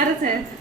Certo.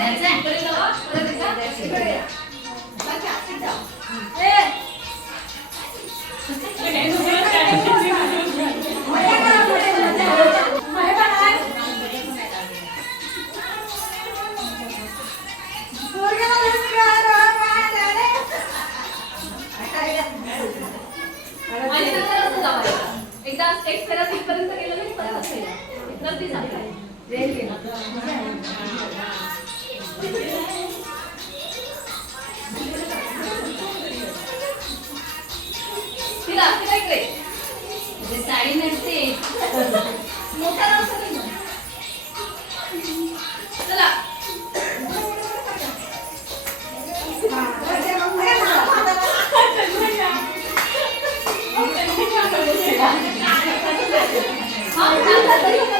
Sven, Sven. Obrigada.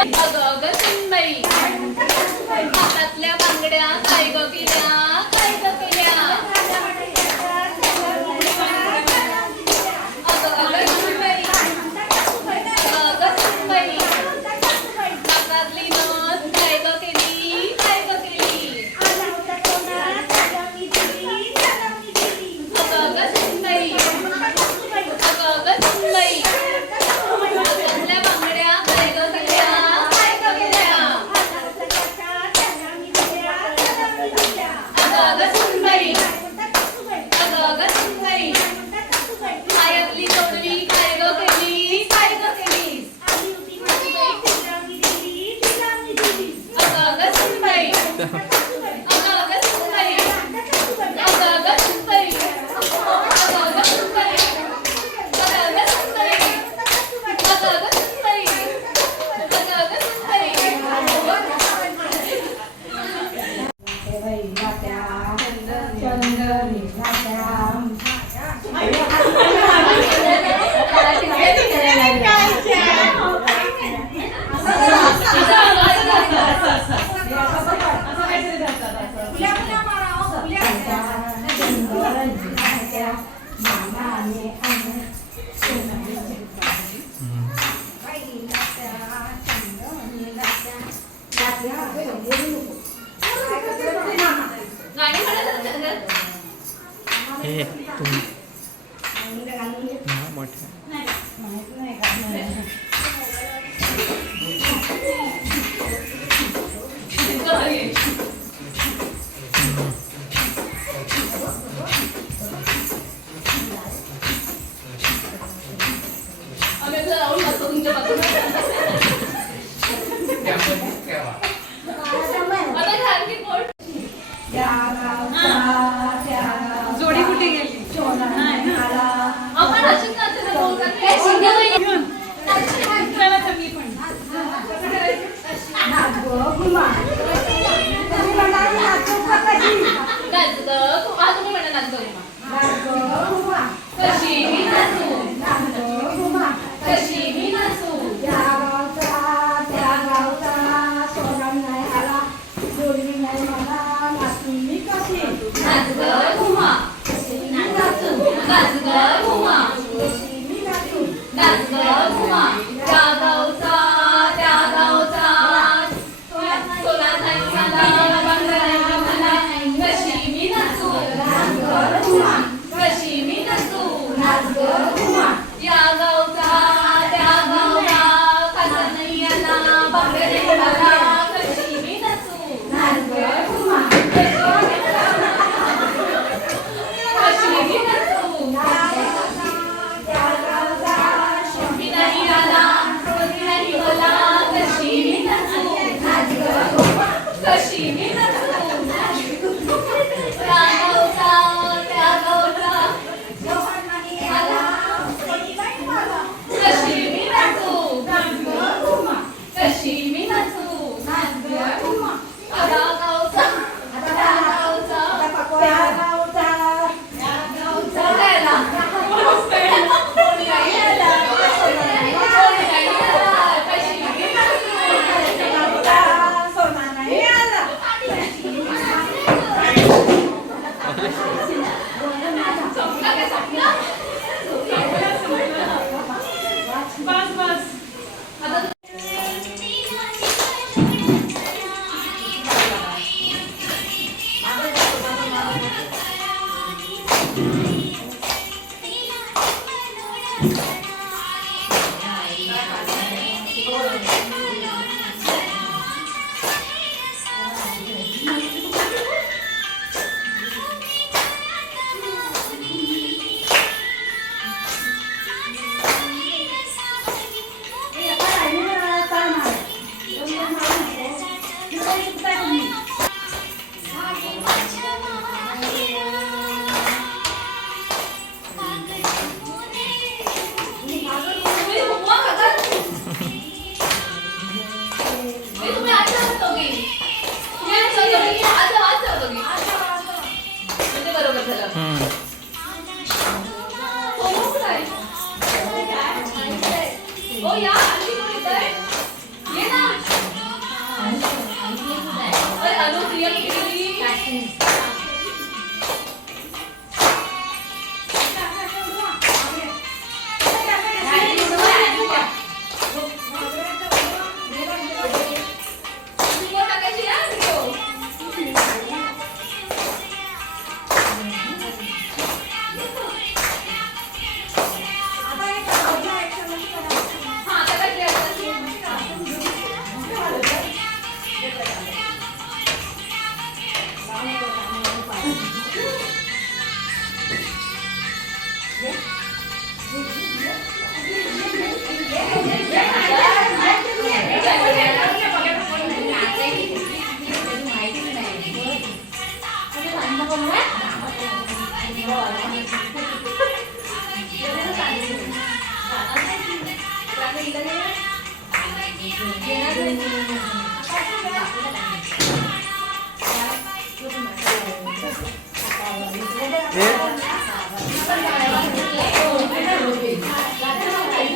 Obrigado. मोठे.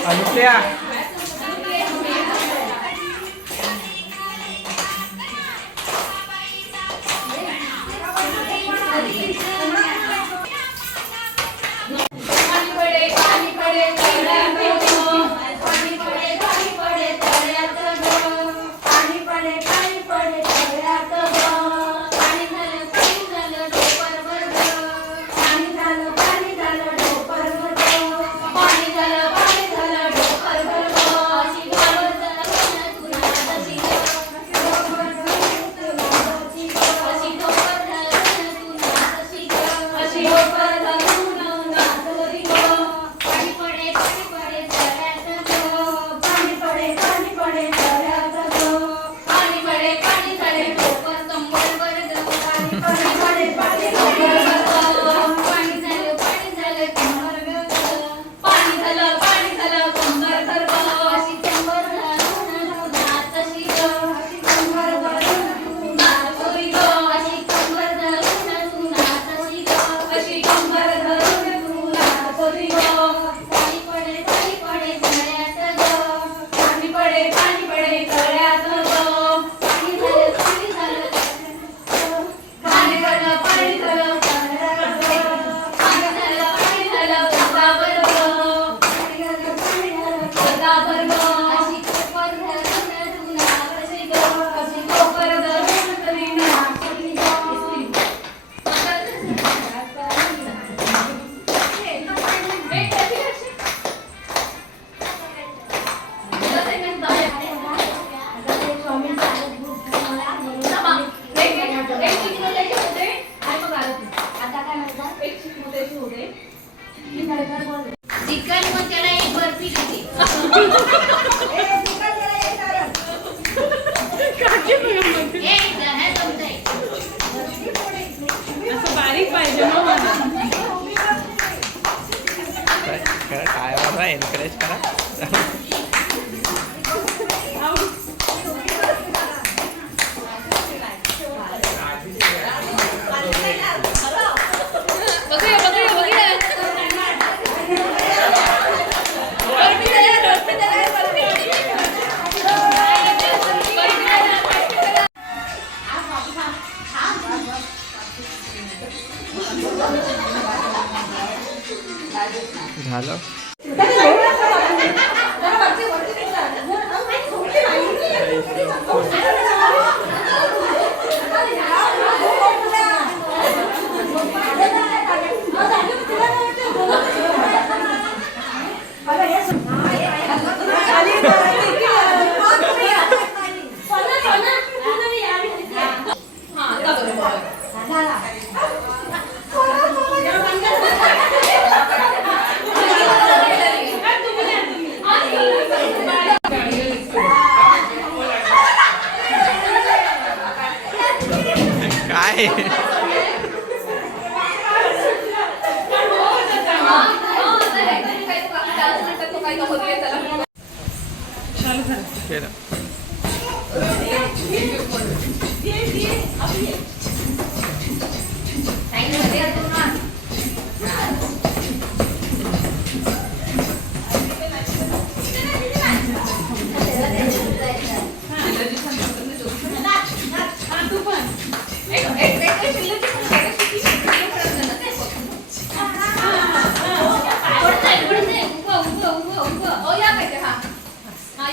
अनुप्रिया बर्फ़ी द्या. झालं